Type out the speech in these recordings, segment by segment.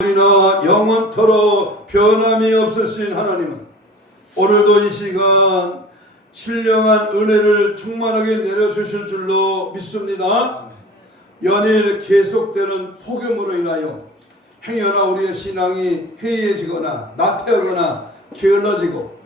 이나 영원토록 변함이 없으신 하나님은 오늘도 이 시간 신령한 은혜를 충만하게 내려주실 줄로 믿습니다. 연일 계속되는 폭염으로 인하여 행여나 우리의 신앙이 해이해지거나 나태하거나 게을러지고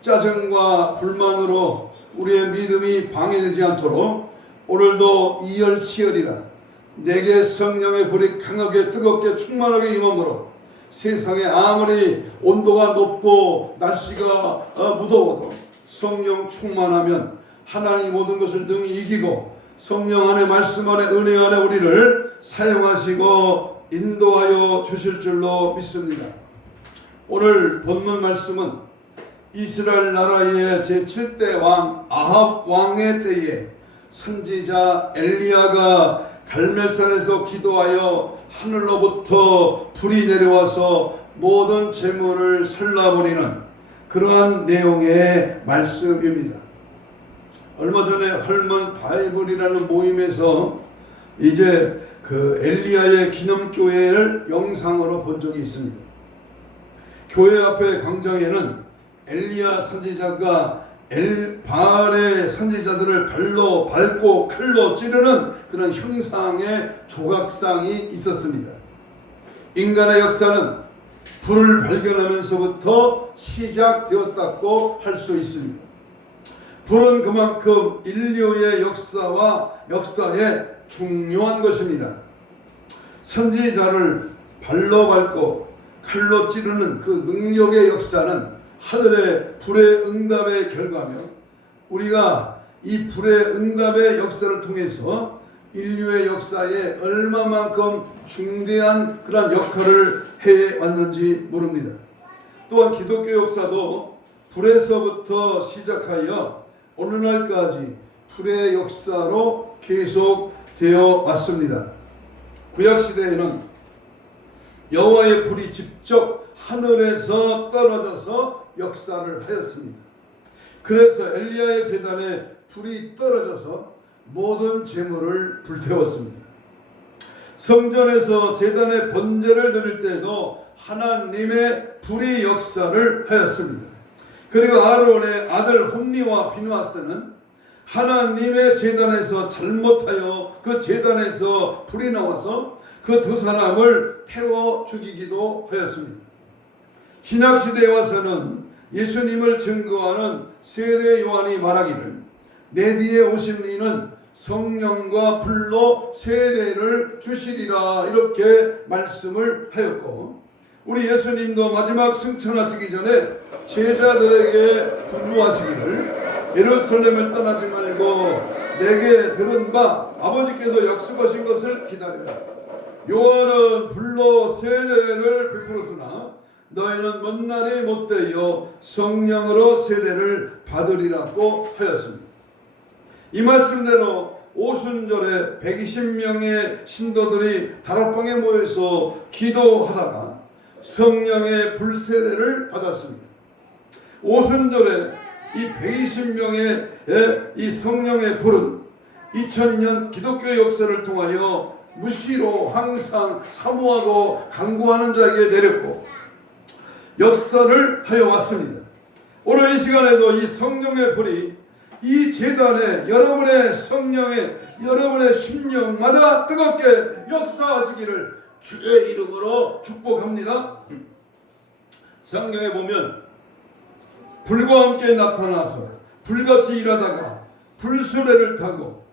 짜증과 불만으로 우리의 믿음이 방해되지 않도록 오늘도 이열치열이라 내게 성령의 불이 강하게 뜨겁게 충만하게 임함으로 세상에 아무리 온도가 높고 날씨가 무더워도 성령 충만하면 하나님 모든 것을 능히 이기고 성령 안에 말씀 안에 은혜 안에 우리를 사용하시고 인도하여 주실 줄로 믿습니다. 오늘 본문 말씀은 이스라엘 나라의 제7대 왕 아합 왕의 때에 선지자 엘리야가 갈멜산에서 기도하여 하늘로부터 불이 내려와서 모든 재물을 살라버리는 그러한 내용의 말씀입니다. 얼마 전에 헐먼 바이블이라는 모임에서 이제 그 엘리야의 기념교회를 영상으로 본 적이 있습니다. 교회 앞에 광장에는 엘리야 선지자가 바알의 선지자들을 발로 밟고 칼로 찌르는 그런 형상의 조각상이 있었습니다. 인간의 역사는 불을 발견하면서부터 시작되었다고 할 수 있습니다. 불은 그만큼 인류의 역사에 중요한 것입니다. 선지자를 발로 밟고 칼로 찌르는 그 능력의 역사는 하늘의 불의 응답의 결과며 우리가 이 불의 응답의 역사를 통해서 인류의 역사에 얼마만큼 중대한 그런 역할을 해왔는지 모릅니다. 또한 기독교 역사도 불에서부터 시작하여 오늘날까지 불의 역사로 계속되어 왔습니다. 구약시대에는 여호와의 불이 직접 하늘에서 떨어져서 역사를 하였습니다. 그래서 엘리야의 제단에 불이 떨어져서 모든 재물을 불태웠습니다. 성전에서 제단에 번제를 드릴 때도 하나님의 불이 역사를 하였습니다. 그리고 아론의 아들 홈니와 비누아스는 하나님의 제단에서 잘못하여 그 제단에서 불이 나와서 그 두 사람을 태워 죽이기도 하였습니다. 신약시대에 와서는 예수님을 증거하는 세례 요한이 말하기를 내 뒤에 오신 이는 성령과 불로 세례를 주시리라 이렇게 말씀을 하였고 우리 예수님도 마지막 승천하시기 전에 제자들에게 분부하시기를 예루살렘을 떠나지 말고 내게 들은 바 아버지께서 약속하신 것을 기다려라. 요한은 불로 세례를 베풀었으나 너희는 먼 날이 못되어 성령으로 세례를 받으리라고 하였습니다. 이 말씀대로 오순절에 120명의 신도들이 다락방에 모여서 기도하다가 성령의 불세례를 받았습니다. 오순절에 이 120명의 이 성령의 불은 2000년 기독교 역사를 통하여 무시로 항상 사모하고 간구하는 자에게 내렸고 역사를 하여 왔습니다. 오늘 이 시간에도 이 성령의 불이 이 제단에 여러분의 성령에 여러분의 심령마다 뜨겁게 역사하시기를 주의 이름으로 축복합니다. 성경에 보면 불과 함께 나타나서 불같이 일하다가 불수레를 타고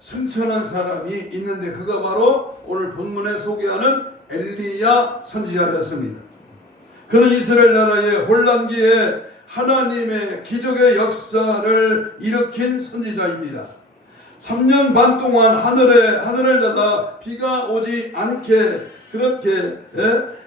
승천한 사람이 있는데 그가 바로 오늘 본문에 소개하는 엘리야 선지자였습니다. 그는 이스라엘 나라의 혼란기에 하나님의 기적의 역사를 일으킨 선지자입니다. 3년 반 동안 하늘을 닫아 비가 오지 않게 그렇게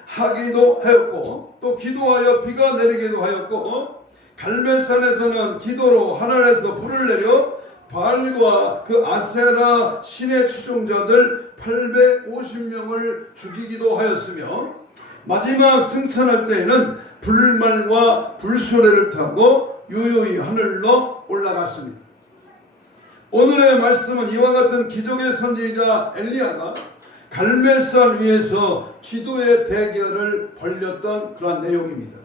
하기도 하였고 또 기도하여 비가 내리기도 하였고 갈멜산에서는 기도로 하늘에서 불을 내려 바알과 그 아세라 신의 추종자들 850명을 죽이기도 하였으며 마지막 승천할 때에는 불말과 불수레를 타고 유유히 하늘로 올라갔습니다. 오늘의 말씀은 이와 같은 기적의 선지자 엘리야가 갈멜산 위에서 기도의 대결을 벌였던 그러한 내용입니다.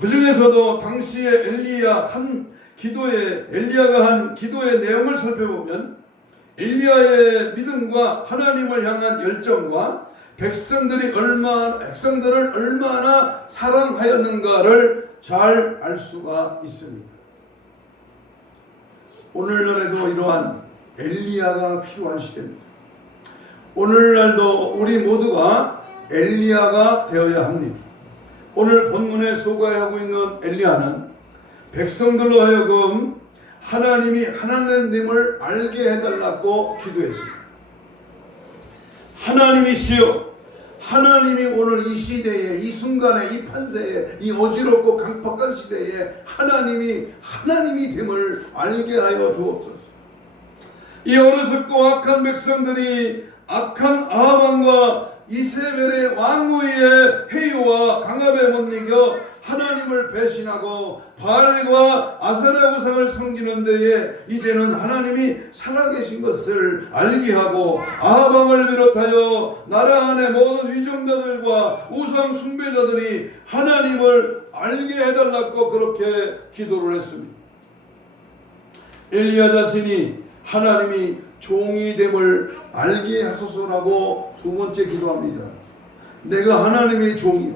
그 중에서도 당시에 엘리야가 한 기도의 내용을 살펴보면 엘리야의 믿음과 하나님을 향한 열정과 백성들을 얼마나 사랑하였는가를 잘 알 수가 있습니다. 오늘날에도 이러한 엘리야가 필요한 시대입니다. 오늘날도 우리 모두가 엘리야가 되어야 합니다. 오늘 본문에 소개하고 있는 엘리야는 백성들로 하여금 하나님을 알게 해달라고 기도했습니다. 하나님이시여, 하나님이 오늘 이 시대에, 이 순간에, 이 판세에, 이 어지럽고 강팍한 시대에 하나님이 됨을 알게 하여 주옵소서. 이 어리석고 악한 백성들이 악한 아합 왕과 이세벨의 왕후의 회유와 강압에 못 이겨 하나님을 배신하고 바알과 아세라 우상을 섬기는 데에 이제는 하나님이 살아계신 것을 알게 하고 아합 왕을 비롯하여 나라 안의 모든 위정자들과 우상 숭배자들이 하나님을 알게 해달라고 그렇게 기도를 했습니다. 엘리야 자신이 하나님이 종이 됨을 알게 하소서라고 두 번째 기도합니다. 내가 하나님의 종이요,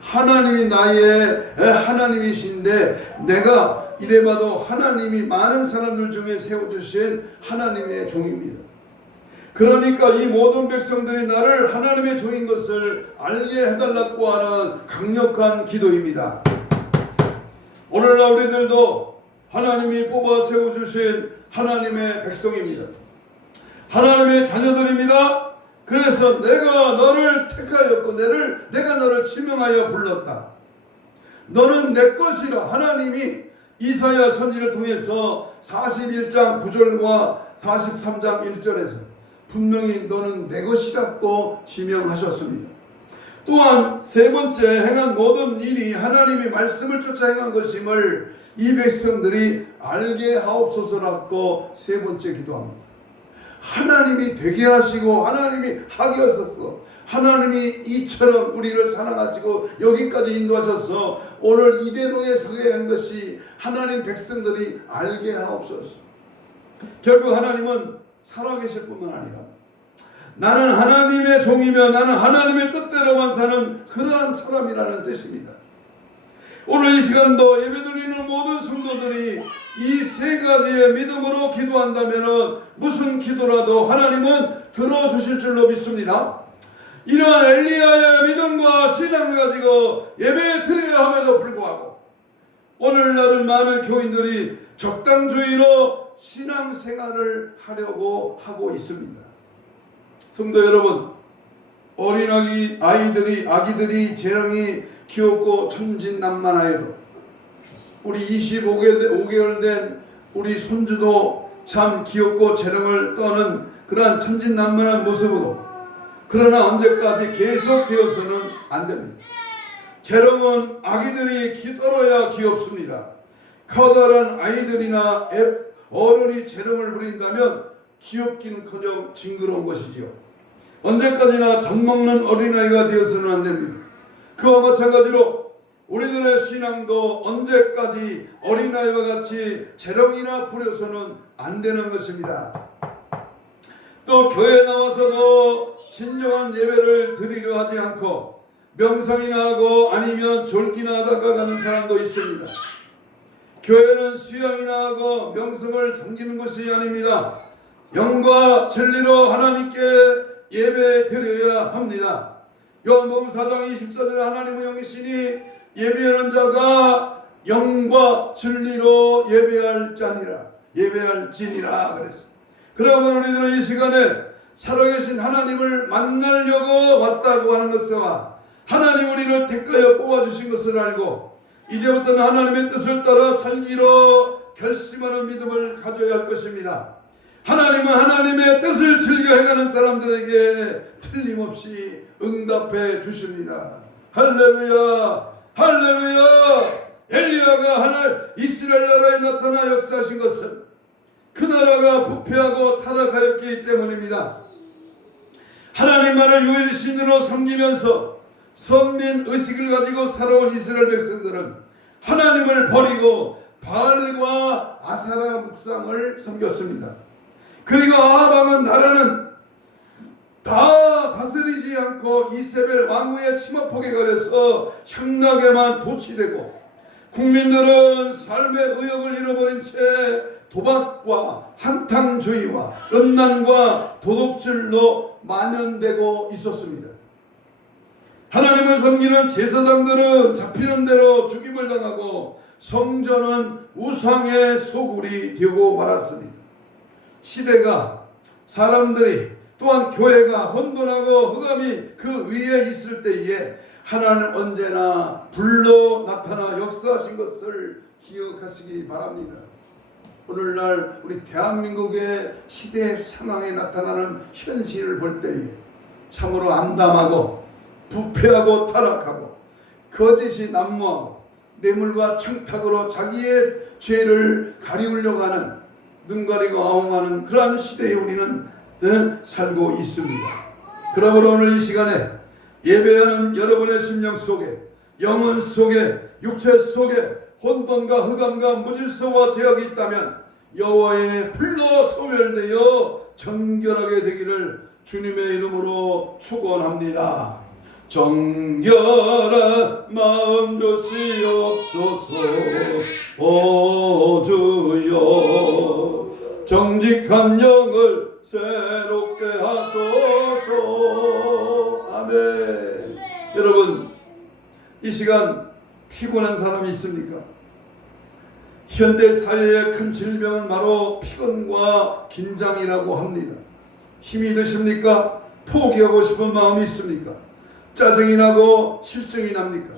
하나님이 나의 하나님이신데 내가 이래봐도 하나님이 많은 사람들 중에 세워주신 하나님의 종입니다. 그러니까 이 모든 백성들이 나를 하나님의 종인 것을 알게 해달라고 하는 강력한 기도입니다. 오늘날 우리들도 하나님이 뽑아 세워주신 하나님의 백성입니다. 하나님의 자녀들입니다. 그래서 내가 너를 택하였고 내가 너를 지명하여 불렀다. 너는 내 것이라. 하나님이 이사야 선지를 통해서 41장 9절과 43장 1절에서 분명히 너는 내 것이라고 지명하셨습니다. 또한 세 번째 행한 모든 일이 하나님의 말씀을 쫓아 행한 것임을 이 백성들이 알게 하옵소서라고 세 번째 기도합니다. 하나님이 되게 하시고 하나님이 하게 하셨어. 하나님이 이처럼 우리를 사랑하시고 여기까지 인도하셔서 오늘 이대로에 서게 한 것이 하나님 백성들이 알게 하옵소서. 결국 하나님은 살아계실 뿐만 아니라 나는 하나님의 종이며 나는 하나님의 뜻대로만 사는 그러한 사람이라는 뜻입니다. 오늘 이 시간도 예배드리는 모든 성도들이 이 세 가지의 믿음으로 기도한다면 무슨 기도라도 하나님은 들어주실 줄로 믿습니다. 이러한 엘리야의 믿음과 신앙을 가지고 예배 드려야 함에도 불구하고 오늘날은 많은 교인들이 적당주의로 신앙생활을 하려고 하고 있습니다. 성도 여러분, 어린 아기들이 재령이 귀엽고 천진난만하여도 우리 25개월 된 우리 손주도 참 귀엽고 재령을 떠는 그러한 천진난만한 모습으로, 그러나 언제까지 계속되어서는 안 됩니다. 재령은 아기들이 떨어야 귀엽습니다. 커다란 아이들이나 어른이 재령을 부린다면 귀엽기는커녕 징그러운 것이지요. 언제까지나 젖먹는 어린아이가 되어서는 안 됩니다. 그와 마찬가지로 우리들의 신앙도 언제까지 어린아이와 같이 재령이나 부려서는 안 되는 것입니다. 또 교회 나와서도 진정한 예배를 드리려 하지 않고 명상이나 하고 아니면 졸기나 하다가 가는 사람도 있습니다. 교회는 수양이나 하고 명성을 섬기는 것이 아닙니다. 영과 진리로 하나님께 예배 드려야 합니다. 요한복음 4장 24절에 하나님은 영이시니 예배하는 자가 영과 진리로 예배할지니라 그랬어요. 그러면 우리들은 이 시간에 살아계신 하나님을 만나려고 왔다고 하는 것과 하나님 우리를 택하여 뽑아주신 것을 알고 이제부터는 하나님의 뜻을 따라 살기로 결심하는 믿음을 가져야 할 것입니다. 하나님은 하나님의 뜻을 즐겨 행하는 사람들에게 틀림없이 응답해 주십니다. 할렐루야, 할렐루야. 엘리야가 이스라엘 나라에 나타나 역사하신 것은 그 나라가 부패하고 타락하였기 때문입니다. 하나님만을 유일신으로 섬기면서 선민 의식을 가지고 살아온 이스라엘 백성들은 하나님을 버리고 바알과 아세라 묵상을 섬겼습니다. 그리고 아합 왕은 나라는 다 다스리지 않고 이세벨 왕후의 치마폭에 걸려서 향락에만 도취되고, 국민들은 삶의 의욕을 잃어버린 채 도박과 한탕주의와 음란과 도둑질로 만연되고 있었습니다. 하나님을 섬기는 제사장들은 잡히는 대로 죽임을 당하고 성전은 우상의 소굴이 되고 말았습니다. 시대가, 사람들이, 또한 교회가 혼돈하고 흑암이 그 위에 있을 때에 하나님은 언제나 불로 나타나 역사하신 것을 기억하시기 바랍니다. 오늘날 우리 대한민국의 시대 상황에 나타나는 현실을 볼 때에 참으로 암담하고 부패하고 타락하고 거짓이 난무하고 뇌물과 청탁으로 자기의 죄를 가리우려고 하는, 눈 가리고 아웅하는 그러한 시대에 우리는 살고 있습니다. 그러므로 오늘 이 시간에 예배하는 여러분의 심령 속에, 영혼 속에, 육체 속에 혼돈과 흑암과 무질서와 죄악이 있다면 여호와의 불로 소멸되어 정결하게 되기를 주님의 이름으로 축원합니다. 정결한 마음 주시옵소서. 오 주여, 정직한 영을 새롭게 하소서. 아멘. 여러분, 이 시간 피곤한 사람이 있습니까? 현대 사회의 큰 질병은 바로 피곤과 긴장이라고 합니다. 힘이 드십니까? 포기하고 싶은 마음이 있습니까? 짜증이 나고 실증이 납니까?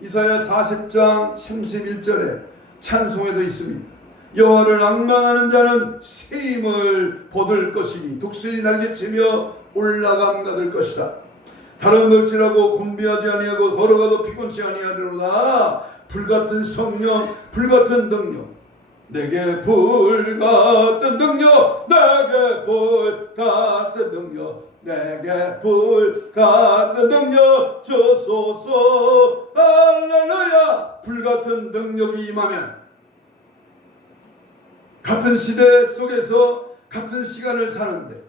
이사야 40장 31절에 찬송에도 있습니다. 여호와를 앙망하는 자는 새 힘을 보들 것이니 독수리 날개치며 올라감 가들 것이다. 다른 먹질하고 곤비하지 아니하고 걸어가도 피곤치 아니하리로다. 불같은 성령, 불같은 능력, 내게 불같은 능력, 내게 불같은 능력, 내게 불같은 능력 주소서. 할렐루야. 불같은 능력이 임하면 같은 시대 속에서 같은 시간을 사는데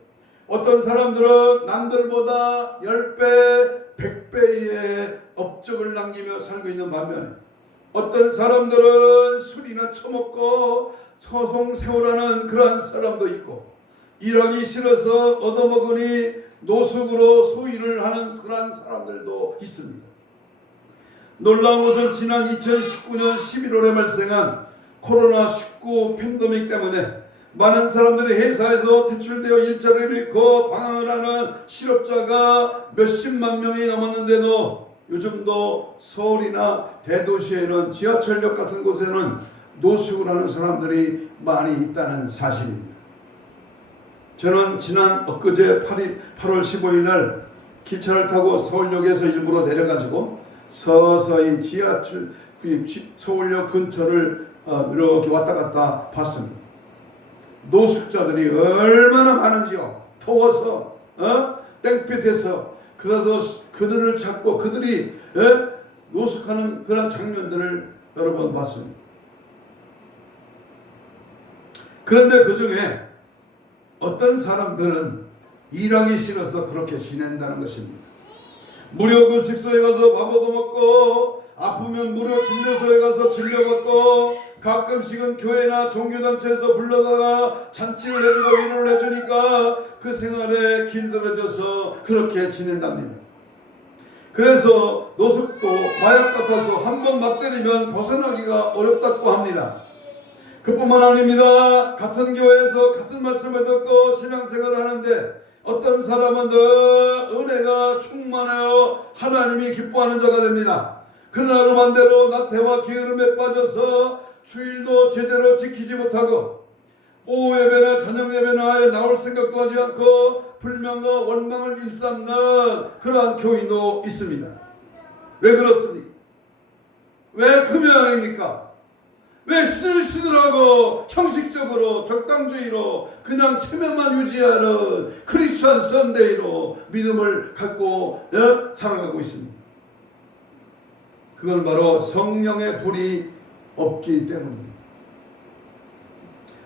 어떤 사람들은 남들보다 10배, 100배의 업적을 남기며 살고 있는 반면에 어떤 사람들은 술이나 처먹고 서송세월하는 그러한 사람도 있고, 일하기 싫어서 얻어먹으니 노숙으로 소일을 하는 그러한 사람들도 있습니다. 놀라운 것은 지난 2019년 11월에 발생한 코로나19 팬데믹 때문에 많은 사람들이 회사에서 퇴출되어 일자리를 잃고 방황을 하는 실업자가 몇십만 명이 넘었는데도 요즘도 서울이나 대도시에는 지하철역 같은 곳에는 노숙을 하는 사람들이 많이 있다는 사실입니다. 저는 지난 엊그제 8월 15일 날 기차를 타고 서울역에서 일부러 내려가지고 서서히 지하철 서울역 근처를 이렇게 왔다 갔다 봤습니다. 노숙자들이 얼마나 많은지요. 더워서 땡볕에서 그래서 그들을 찾고 그들이 노숙하는 그런 장면들을 여러 번 봤습니다. 그런데 그 중에 어떤 사람들은 일하기 싫어서 그렇게 지낸다는 것입니다. 무료 급식소에 가서 밥 얻어먹고, 아프면 무료 진료소에 가서 진료받고, 가끔씩은 교회나 종교단체에서 불러다가 잔치를 해주고 위로를 해주니까 그 생활에 길들여져서 그렇게 지낸답니다. 그래서 노숙도 마약 같아서 한번 맞들이면 벗어나기가 어렵다고 합니다. 그뿐만 아닙니다. 같은 교회에서 같은 말씀을 듣고 신앙생활을 하는데 어떤 사람은 더 은혜가 충만하여 하나님이 기뻐하는 자가 됩니다. 그러나 그 반대로 나태와 게으름에 빠져서 주일도 제대로 지키지 못하고 오후 예배나 저녁 예배나 아예 나올 생각도 하지 않고 불명과 원망을 일삼는 그러한 교인도 있습니다. 왜 그렇습니까? 왜 그 모양입니까? 왜 왜 시들시들하고 형식적으로 적당주의로 그냥 체면만 유지하는 크리스천 선데이로 믿음을 갖고 살아가고 있습니다. 그건 바로 성령의 불이 없기 때문입니다.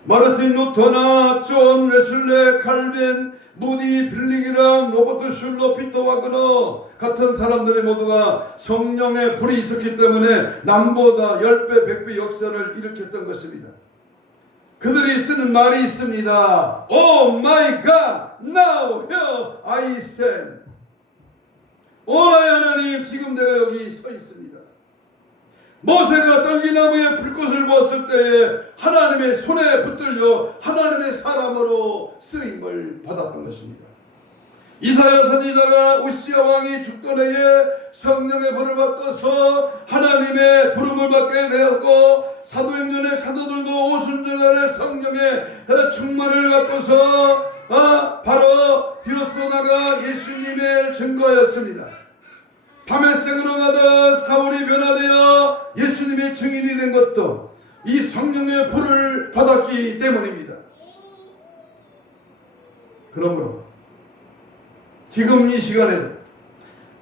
마르틴 루터나 존 웨슬레, 칼빈, 무디 빌리기랑 로버트 슐러, 피터 와그너 같은 사람들의 모두가 성령의 불이 있었기 때문에 남보다 10배, 100배 역사를 일으켰던 것입니다. 그들이 쓰는 말이 있습니다. Oh my God, now here I stand. 오 나의 하나님, 지금 내가 여기 서 있습니다. 모세가 떨기나무에 불꽃을 보았을 때에 하나님의 손에 붙들려 하나님의 사람으로 쓰임을 받았던 것입니다. 이사야 선지자가 우시야 왕이 죽던 해에 성령의 불을 받고서 하나님의 부름을 받게 되었고, 사도행전의 사도들도 오순절날에 성령의 충만을 받고서 바로 비로소 나가 예수님을 증거하였습니다. 다메섹으로 가던 사울이 변화되어 예수님의 증인이 된 것도 이 성령의 불을 받았기 때문입니다. 그러므로 지금 이 시간에도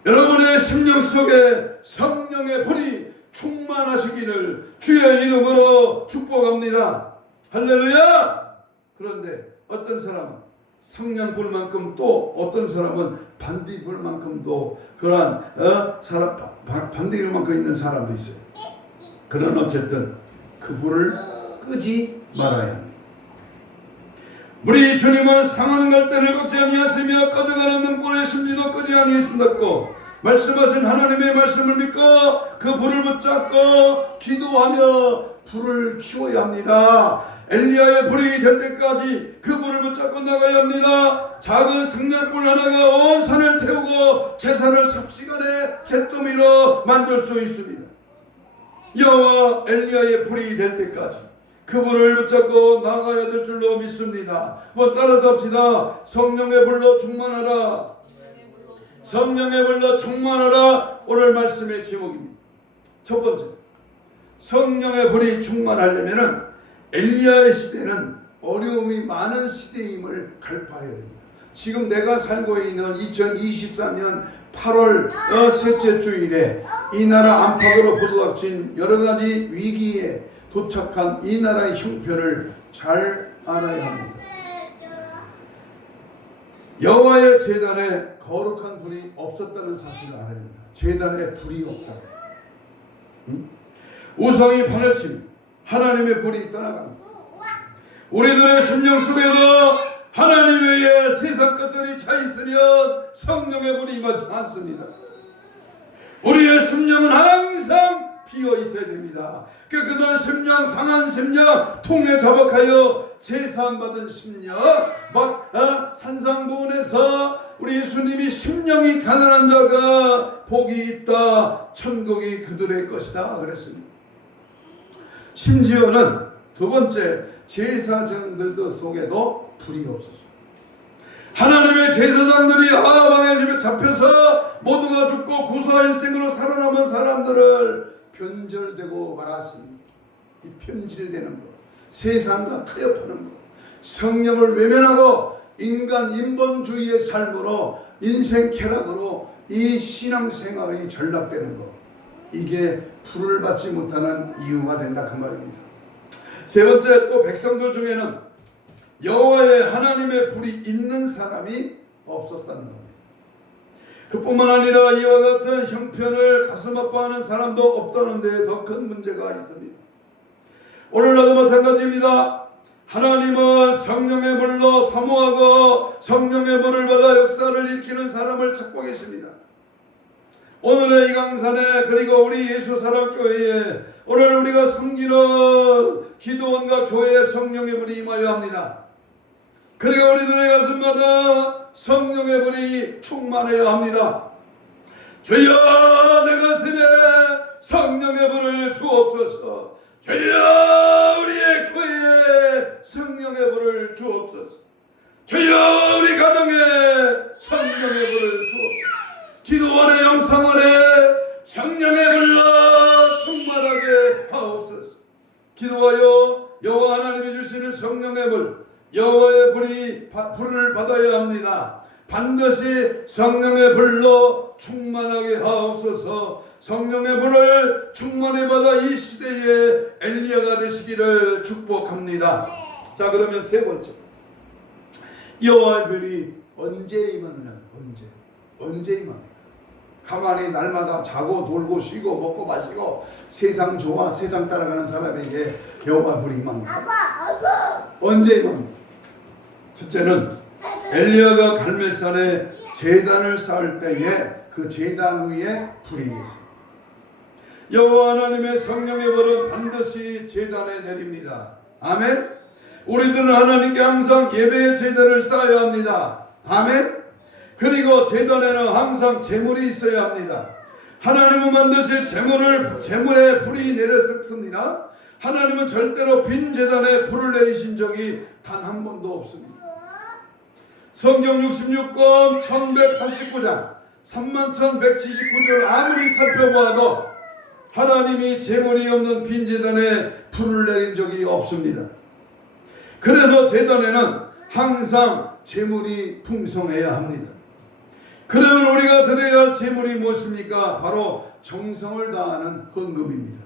여러분의 심령 속에 성령의 불이 충만하시기를 주의 이름으로 축복합니다. 할렐루야! 그런데 어떤 사람은 성령 불만큼, 또 어떤 사람은 반디 불만큼도 그러한 반디 불만큼 있는 사람도 있어요. 그러나 어쨌든 그 불을 끄지 말아야 합니다. 우리 주님은 상한 갈대를 꺾지 아니하시며 꺼져가는 등불의 심지도 끄지 아니하신다고 말씀하신 하나님의 말씀을 믿고 그 불을 붙잡고 기도하며 불을 키워야 합니다. 엘리야의 불이 될 때까지 그 불을 붙잡고 나가야 합니다. 작은 승냥불 하나가 온 산을 태우고 제산을 삽시간에 잿더미로 만들 수 있습니다. 여호와 엘리야의 불이 될 때까지 그 불을 붙잡고 나가야 될 줄로 믿습니다. 한번 따라서 합시다. 성령의 불로 충만하라. 성령의 불로 충만하라. 오늘 말씀의 제목입니다. 첫 번째, 성령의 불이 충만하려면은 엘리야의 시대는 어려움이 많은 시대임을 갈파해야 됩니다. 지금 내가 살고 있는 2023년 8월 셋째 주일에 이 나라 안팎으로 부도닥친 여러 가지 위기에 도착한 이 나라의 형편을 잘 알아야 합니다. 여호와의 제단에 거룩한 불이 없었다는 사실을 알아야 합니다. 제단에 불이 없다. 우상이 판을 치니 하나님의 불이 떠나갑니다. 우리들의 심령 속에도 하나님 외에 세상 것들이 차 있으면 성령의 불이 임하지 않습니다. 우리의 심령은 항상 비어 있어야 됩니다. 깨끗한 심령, 상한 심령, 통에 자박하여 제사함받은 심령, 산상부원에서 우리 예수님이 심령이 가난한 자가 복이 있다, 천국이 그들의 것이다 그랬습니다. 심지어는 두 번째, 제사장들도 속에도 불이 없었어요. 하나님의 제사장들이 아방의 집에 잡혀서 모두가 죽고 구사일생으로 살아남은 사람들을 변절되고 말았습니다. 이 변질되는 것, 세상과 타협하는 것, 성령을 외면하고 인간 인본주의의 삶으로 인생 쾌락으로 이 신앙생활이 전락되는 것, 이게 불을 받지 못하는 이유가 된다 그 말입니다. 세 번째, 또 백성들 중에는 여호와의 하나님의 불이 있는 사람이 없었다는 겁니다. 그뿐만 아니라 이와 같은 형편을 가슴 아파하는 사람도 없다는 데 더 큰 문제가 있습니다. 오늘날도 마찬가지입니다. 하나님은 성령의 불로 사모하고 성령의 불을 받아 역사를 일으키는 사람을 찾고 계십니다. 오늘의 이 강산에, 그리고 우리 예수사랑교회에 오늘 우리가 섬기는 기도원과 교회에 성령의 불이 임하여야 합니다. 그리고 우리들의 가슴마다 성령의 불이 충만해야 합니다. 주여, 내 가슴에 성령의 불을 주옵소서. 주여, 우리의 교회에 성령의 불을 주옵소서. 주여, 우리 가정에 성령의 불을 주옵소서. 기도원의 영성원에 성령의 불로 충만하게 하옵소서. 기도 기도하여 여호와 하나님이 주시는 성령의 불, 여호와의 불을 받아야 합니다. 반드시 성령의 불로 충만하게 하옵소서. 성령의 불을 충만히 받아 이 시대에 엘리야가 되시기를 축복합니다. 자, 그러면 세 번째, 여호와의 불이 언제 임하느냐? 언제 임합니까? 가만히 날마다 자고 놀고 쉬고 먹고 마시고 세상 좋아 세상 따라가는 사람에게 여호와 불이 임합니까? 언제 임합니까? 첫째는 엘리야가 갈멜산에 제단을 쌓을 때에 그 제단 위에 불이 임했습니다. 여호와 하나님의 성령의 불은 반드시 제단에 내립니다. 아멘. 우리들은 하나님께 항상 예배의 제단을 쌓아야 합니다. 아멘. 그리고 제단에는 항상 제물이 있어야 합니다. 하나님은 반드시 제물에 불이 내렸습니다. 하나님은 절대로 빈 제단에 불을 내리신 적이 단 한 번도 없습니다. 성경 66권 1189장 31,179절 아무리 살펴보아도 하나님이 제물이 없는 빈 제단에 불을 내린 적이 없습니다. 그래서 제단에는 항상 제물이 풍성해야 합니다. 그러면 우리가 드려야 할 제물이 무엇입니까? 바로 정성을 다하는 헌금입니다.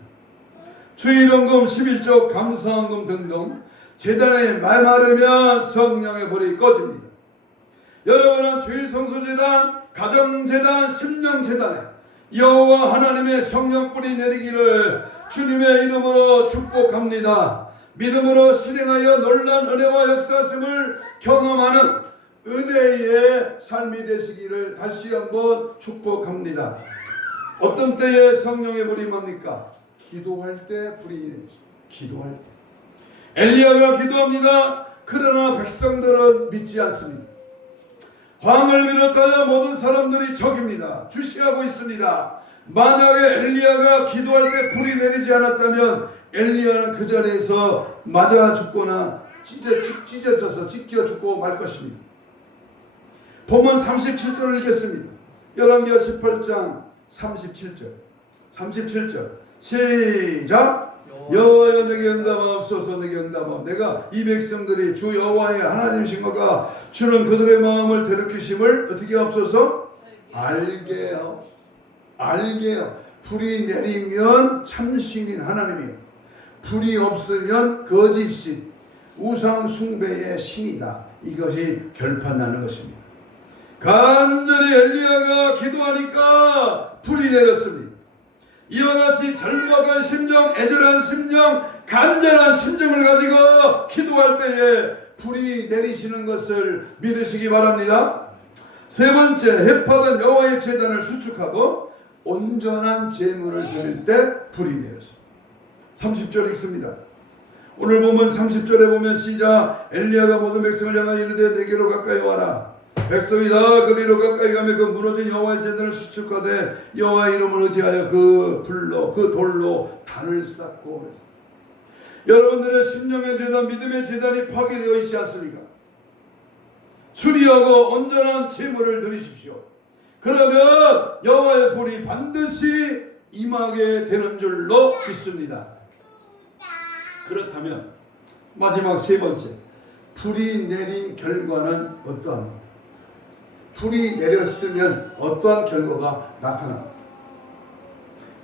주일헌금, 11조, 감사헌금 등등 제단에 메마르면 성령의 불이 꺼집니다. 여러분은 주일 성소제단, 가정제단, 심령제단에 여호와 하나님의 성령불이 내리기를 주님의 이름으로 축복합니다. 믿음으로 실행하여 놀라운 은혜와 역사심을 경험하는 은혜의 삶이 되시기를 다시 한번 축복합니다. 어떤 때에 성령의 불이 임합니까? 기도할 때 불이 내립니다. 기도할 때. 엘리야가 기도합니다. 그러나 백성들은 믿지 않습니다. 왕을 비롯하여 모든 사람들이 적입니다. 주시하고 있습니다. 만약에 엘리야가 기도할 때 불이 내리지 않았다면 엘리야는 그 자리에서 맞아 죽거나 찢어져서 찢겨 죽고 말 것입니다. 본문 37절을 읽겠습니다. 열왕기하 18장 37절 시작. 여호와여 내게 응답하옵소서. 내게 응답하옵소서. 내가 이 백성들이 주 여호와의 하나님이신 것과 주는 그들의 마음을 되돌이키심을 어떻게 하옵소서? 알게 하옵소서. 알게 하옵소서. 불이 내리면 참신인 하나님이요, 불이 없으면 거짓신 우상 숭배의 신이다. 이것이 결판나는 것입니다. 간절히 엘리야가 기도하니까 불이 내렸습니다. 이와 같이 절박한 심정, 애절한 심정, 간절한 심정을 가지고 기도할 때에 불이 내리시는 것을 믿으시기 바랍니다. 세 번째, 해파된 여호와의 제단을 수축하고 온전한 제물을 드릴 때 불이 내렸습니다. 30절 읽습니다. 오늘 보면 30절에 보면 시작. 엘리야가 모든 백성을 향하여 이르되 내게로 가까이 와라. 백성이 다 그리로 가까이 가며 그 무너진 여호와의 제단을 수축하되 여호와의 이름을 의지하여 그 불로 그 돌로 단을 쌓고. 여러분들의 심령의 제단, 믿음의 제단이 파괴되어 있지 않습니까? 수리하고 온전한 제물을 드리십시오. 그러면 여호와의 불이 반드시 임하게 되는 줄로 믿습니다. 그렇다면 마지막 세 번째, 불이 내린 결과는 어떠합니까? 불이 내렸으면 어떠한 결과가 나타납니까?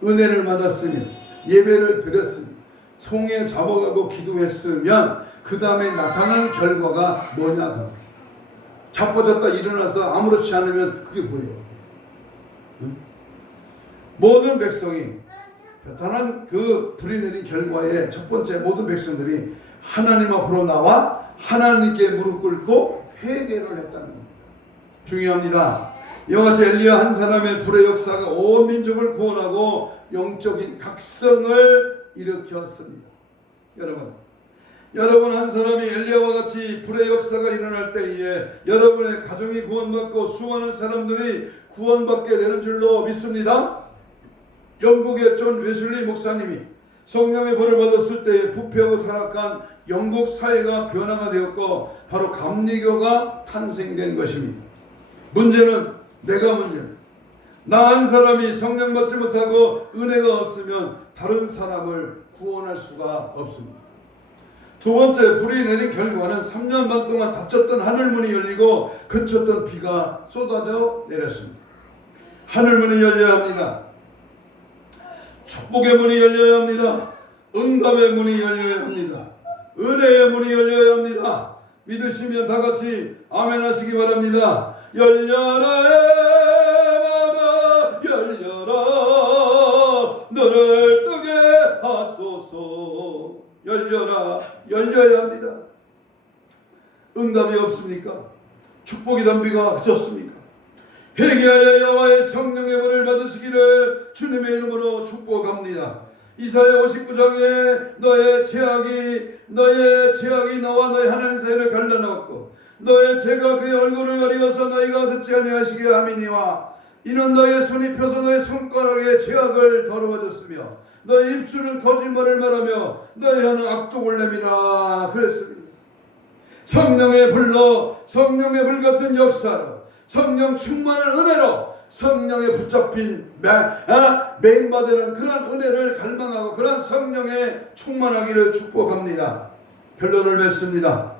은혜를 받았으면, 예배를 드렸으면, 송에 잡아가고 기도했으면 그 다음에 나타나는 결과가 뭐냐? 자빠졌다 일어나서 아무렇지 않으면 그게 뭐예요? 응? 모든 백성이 나타난 그 불이 내린 결과에 첫 번째, 모든 백성들이 하나님 앞으로 나와 하나님께 무릎 꿇고 회개를 했다는 겁니다. 중요합니다. 이와 같이 엘리야 한 사람의 불의 역사가 온 민족을 구원하고 영적인 각성을 일으켰습니다. 여러분 한 사람이 엘리야와 같이 불의 역사가 일어날 때에 여러분의 가정이 구원받고 수많은 사람들이 구원받게 되는 줄로 믿습니다. 영국의 존 웨슬리 목사님이 성령의 불을 받았을 때에 부패하고 타락한 영국 사회가 변화가 되었고 바로 감리교가 탄생된 것입니다. 문제는 나 한 사람이 성령 받지 못하고 은혜가 없으면 다른 사람을 구원할 수가 없습니다. 두 번째, 불이 내린 결과는 3년 반 동안 닫혔던 하늘문이 열리고 그쳤던 비가 쏟아져 내렸습니다. 하늘문이 열려야 합니다. 축복의 문이 열려야 합니다. 응답의 문이 열려야 합니다. 은혜의 문이 열려야 합니다. 믿으시면 다 같이 아멘 하시기 바랍니다. 열려라 해마다 열려라 너를 뜨게 하소서. 열려라, 열려야 합니다. 응답이 없습니까? 축복이 단비가 그쳤습니까? 회개하여 여호와의 성령의 불을 받으시기를 주님의 이름으로 축복합니다. 이사야 59장에 너의 죄악이 너와 너의 하나님 사이를 갈라놓았고 너의 죄가 그의 얼굴을 가리워서 너희가 듣지 아니하시게 함이니와 이는 너의 손이 펴서 너의 손가락에 죄악을 더러워졌으며 너의 입술은 거짓말을 말하며 너의 혀는 악독을 내미라 그랬습니다. 성령의 불로, 성령의 불 같은 역사로, 성령 충만한 은혜로 성령에 붙잡힌 메인바되는 그런 은혜를 갈망하고 그런 성령에 충만하기를 축복합니다. 결론을 맺습니다.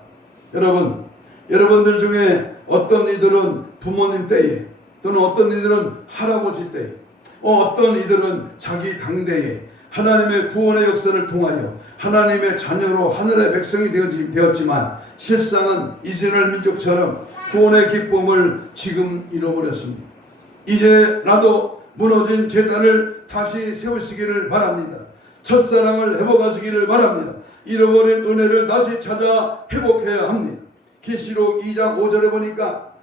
여러분들 중에 어떤 이들은 부모님 때에 또는 어떤 이들은 할아버지 때에 어떤 이들은 자기 당대에 하나님의 구원의 역사를 통하여 하나님의 자녀로 하늘의 백성이 되었지만 실상은 이스라엘 민족처럼 구원의 기쁨을 지금 잃어버렸습니다. 이제 나도 무너진 제단을 다시 세우시기를 바랍니다. 첫사랑을 회복하시기를 바랍니다. 잃어버린 은혜를 다시 찾아 회복해야 합니다. 계시록 2장 5절에 보니까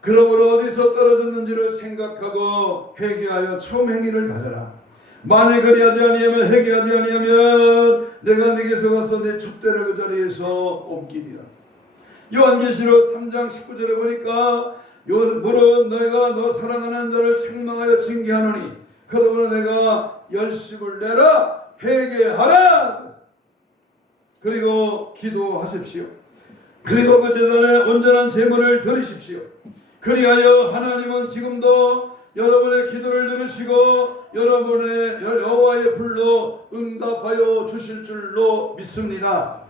그러므로 어디서 떨어졌는지를 생각하고 회개하여 처음 행위를 가져라. 만일 그리하지 아니하면 회개하지 아니하면 내가 네게서 가서 내 촛대를 그 자리에서 옮기리라. 요한계시록 3장 19절에 보니까 물은 너희가 너 사랑하는 자를 책망하여 징계하노니 그러므로 내가 열심을 내라 회개하라. 그리고 기도하십시오. 그리고 그 제단에 온전한 제물을 드리십시오. 그리하여 하나님은 지금도 여러분의 기도를 들으시고 여러분의 여호와의 불로 응답하여 주실 줄로 믿습니다.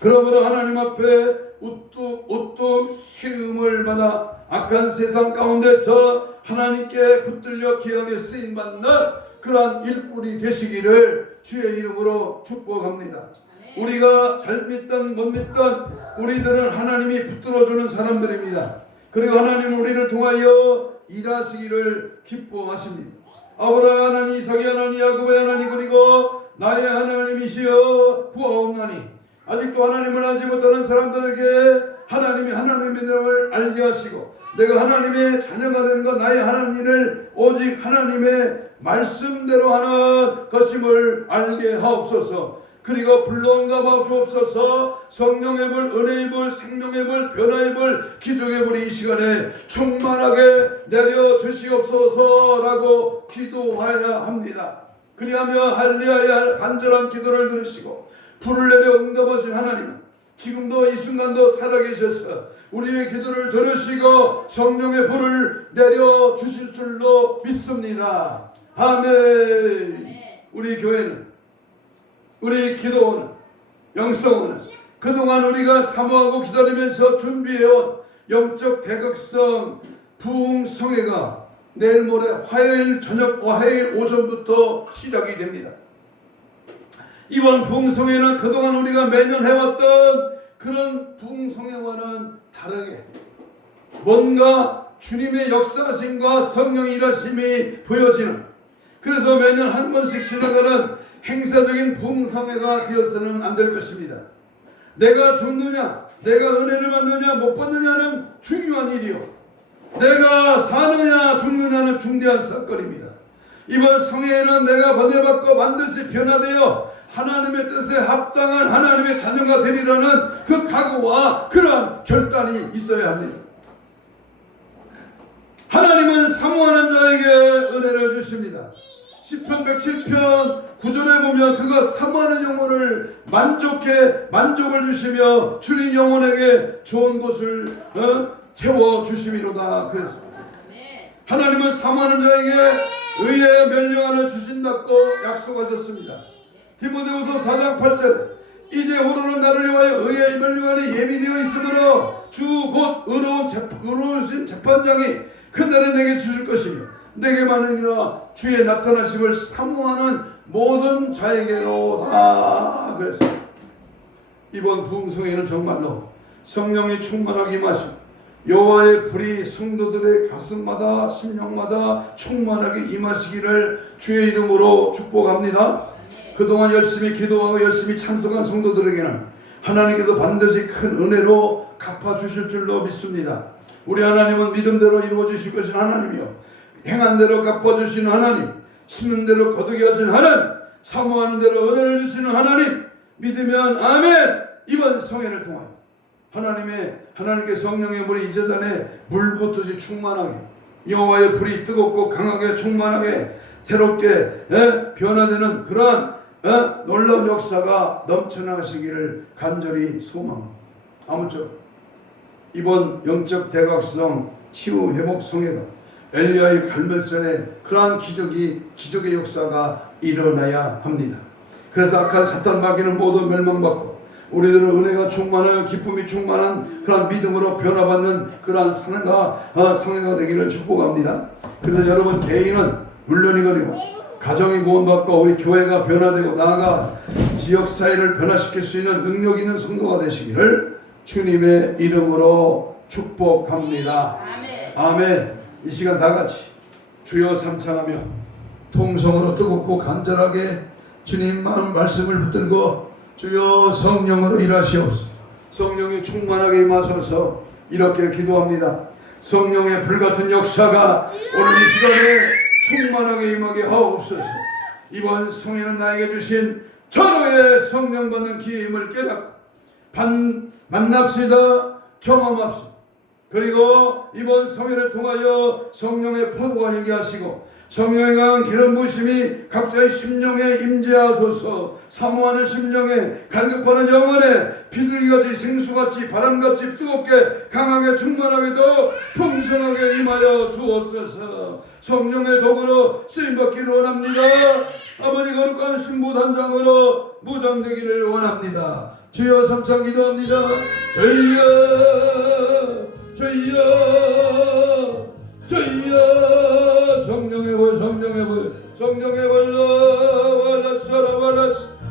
그러므로 하나님 앞에 우뚝 세움을 받아 악한 세상 가운데서 하나님께 붙들려 귀하게 쓰임받는 그러한 일꾼이 되시기를 주의 이름으로 축복합니다. 우리가 잘 믿든 못 믿든 우리들은 하나님이 붙들어주는 사람들입니다. 그리고 하나님은 우리를 통하여 일하시기를 기뻐하십니다. 아브라함 하나님, 이삭의 하나님, 야곱의 하나님, 그리고 나의 하나님이시여 구하옵나니 아직도 하나님을 알지 못하는 사람들에게 하나님이 하나님임을 알게 하시고 내가 하나님의 자녀가 되는 것 나의 하나님을 오직 하나님의 말씀대로 하는 것임을 알게 하옵소서. 그리고 불로 응답하여 주옵소서. 성령의 불, 은혜의 불, 생명의 불, 변화의 불, 기적의 불이 이 시간에 충만하게 내려 주시옵소서라고 기도해야 합니다. 그리하며 할례하여 간절한 기도를 들으시고 불을 내려 응답하신 하나님은 지금도 이 순간도 살아계셔서 우리의 기도를 들으시고 성령의 불을 내려 주실 줄로 믿습니다. 아멘. 우리 교회는, 우리 기도는, 영성은 그동안 우리가 사모하고 기다리면서 준비해온 영적 대극성 부흥성회가 내일 모레 화요일 저녁과 화요일 오전부터 시작이 됩니다. 이번 부흥성회는 그동안 우리가 매년 해왔던 그런 부흥성회와는 다르게 뭔가 주님의 역사하심과 성령의 일하심이 보여지는, 그래서 매년 한 번씩 지나가는 행사적인 부흥성회가 되어서는 안 될 것입니다. 내가 죽느냐, 내가 은혜를 받느냐 못 받느냐는 중요한 일이요, 내가 사느냐 죽느냐는 중대한 사건입니다. 이번 성회에는 내가 번외받고 반드시 변화되어 하나님의 뜻에 합당한 하나님의 자녀가 되리라는 그 각오와 그러한 결단이 있어야 합니다. 하나님은 사모하는 자에게 은혜를 주십니다. 시편 107편 9절에 보면 그가 사모하는 영혼을 만족을 주시며 주님 영혼에게 좋은 곳을 채워 주심이로다 그랬습니다. 하나님은 사모하는 자에게 의의 멸령안을 주신다고 약속하셨습니다. 디모데후서 4장 8절에 이제 후로는 나를 위하여 의의 멸류관이 예비되어 있으므로 주 곧 의로우신 재판장이 그날에 내게 주실 것이며 내게만이니라 주의 나타나심을 사모하는 모든 자에게로다 그랬습니다. 이번 부흥성에는 정말로 성령이 충만하게 임하시고 여호와의 불이 성도들의 가슴마다 심령마다 충만하게 임하시기를 주의 이름으로 축복합니다. 그동안 열심히 기도하고 열심히 참석한 성도들에게는 하나님께서 반드시 큰 은혜로 갚아주실 줄로 믿습니다. 우리 하나님은 믿음대로 이루어주실 것인 하나님이요 행한 대로 갚아주시는 하나님, 심는 대로 거두게 하시는 하나님, 사모하는 대로 은혜를 주시는 하나님 믿으면 아멘. 이번 성회를 통하여 하나님께 성령의 물이 이 재단에 물붓듯이 충만하게 여호와의 불이 뜨겁고 강하게 충만하게 새롭게 변화되는 그러한 놀라운 역사가 넘쳐나시기를 간절히 소망합니다. 아무쪼록 이번 영적 대각성 치유 회복 성회가 엘리야의 갈멜산에 그러한 기적의 역사가 일어나야 합니다. 그래서 악한 사탄 마귀는 모두 멸망받고 우리들은 은혜가 충만하여 기쁨이 충만한 그러한 믿음으로 변화받는 그러한 상회가 되기를 축복합니다. 그래서 여러분 개인은 물론이거니와 가정이 구원받고 우리 교회가 변화되고 나아가 지역사회를 변화시킬 수 있는 능력 있는 성도가 되시기를 주님의 이름으로 축복합니다. 아멘. 아멘. 이 시간 다같이 주여 삼창하며 통성으로 뜨겁고 간절하게 주님 말씀을 붙들고 주여 성령으로 일하시옵소서. 성령이 충만하게 임하소서. 이렇게 기도합니다. 성령의 불같은 역사가 오늘 이 시간에 충만하게 임하게 하옵소서. 이번 성회는 나에게 주신 절호의 성령 받는 기회임을 깨닫고 만납시다. 경험합시다. 그리고 이번 성회를 통하여 성령의 포도가 일게 하시고 성령의 강한 기름 부으심이 각자의 심령에 임재하소서. 사모하는 심령에 갈급하는 영혼에 비둘기같이 생수같이 바람같이 뜨겁게 강하게 충만하게 더 풍성하게 임하여 주옵소서. 성령의 도구로 쓰임받기를 원합니다. 아버지 거룩한 신부단장으로 무장되기를 원합니다. 주여 삼창 기도합니다. 주여 성령의 불 성령의 불로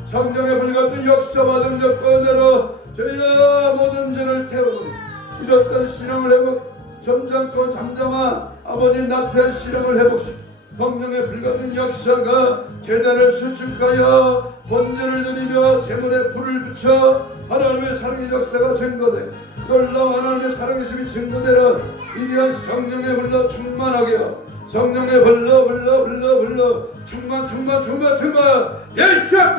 성령의 불 같은 역사와 능력 은혜로 주여 모든 죄를 태우고 잃었던 신앙을 회복 점잖고 잠잠한 아버지 나태한 신앙을 회복시켜 성령의 불같은 역사가 제단을 수축하여 번제를 드리며 제물에 불을 붙여 하나님의 사랑의 역사가 증거돼 놀라운 하나님의 사랑심이 증거되는 이러한 성령의 불로 충만하게 하여 성령의 불러 충만 예수의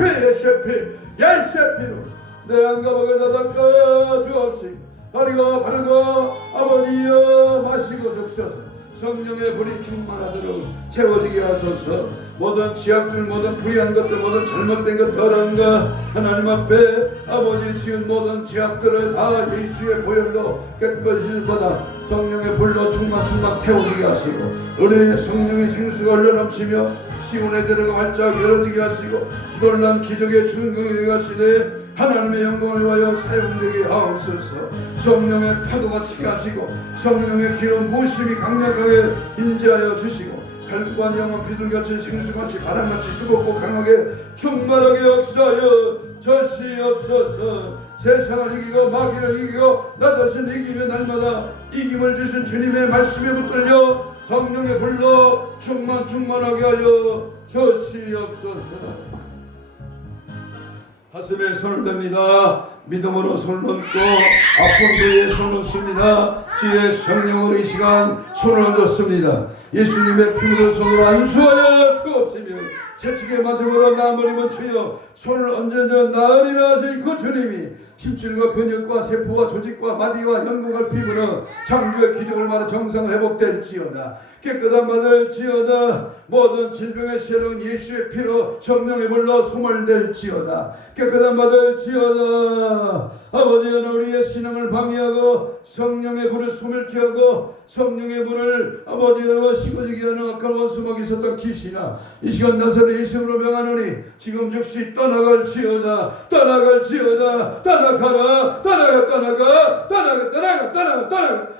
피로 내 안가복을 닫아까 주옵시고 바르고 아버지여 마시고 적셔서 성령의 불이 충만하도록 채워지게 하소서. 모든 지약들 모든 불의한 것들 모든 잘못된 것 더러운 것 하나님 앞에 아버지 지은 모든 지약들을 다 예수의 보혈로 깨끗이 받아 성령의 불로 충만 태워지게 하시고 은혜의 성령의 생수가 흘러넘치며 시온에 들어가 활짝 열어지게 하시고 놀란 기적의 증거가 되게 하시되 하나님의 영광을 위하여 사용되게 하옵소서. 성령의 파도가 치게 하시고 성령의 기름 부으심이 강력하게 임재하여 주시고 갈급한 영혼 비둘기같이 생수같이 바람같이 뜨겁고 강하게 충만하게 역사하여 주시옵소서. 세상을 이기고 마귀를 이기고 나 자신을 이기며 날마다 이김을 주신 주님의 말씀에 붙들려 성령의 불로 충만하게 하여 주시옵소서. 가슴에 손을 댑니다. 믿음으로 손을 얹고 아픈 배에 손을 얹습니다. 주의 성령으로 이 시간 손을 얹었습니다. 예수님의 피 묻은 손으로 안수하여 주옵시며 채찍에 맞음으로 나아버리면 주여 손을 얹은 자 나으리라 하신 그 주님이 심줄과 근육과 세포와 조직과 마디와 연골과 피부는 창조의 기적을 말해 정상 회복될지어다. 깨끗한 받을지어다. 모든 질병의 세력은 예수의 피로 성령의 불로 소멸될지어다. 깨끗한 받을지어다. 아버지는 우리의 신앙을 방해하고 성령의 불을 소멸케 하고 성령의 불을 아버지와 식어지게 하는 악한 원수막이 있었던 귀신아, 이 시간 나사렛 예수로 명하노니 지금 즉시 떠나갈지어다. 떠나갈지어다. 떠나가라.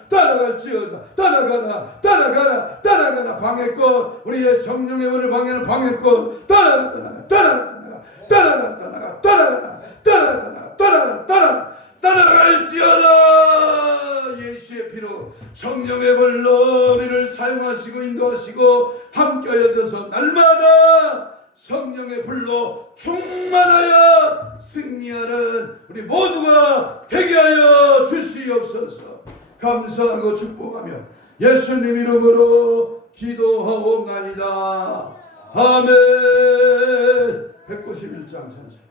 떠나갈지어다. 떠나가라. 방해권, 우리의 성령의 불을 방해하는 방해권, 떠나갈지어다. 예수의 피로 성령의 불로 우리를 사용하시고 인도하시고 함께하여 주셔서 날마다 성령의 불로 충만하여 승리하는 우리 모두가 되게 하여 주시옵소서. 감사하고 축복하며 예수님 이름으로 기도하옵나이다. 아멘. 191장 찬송.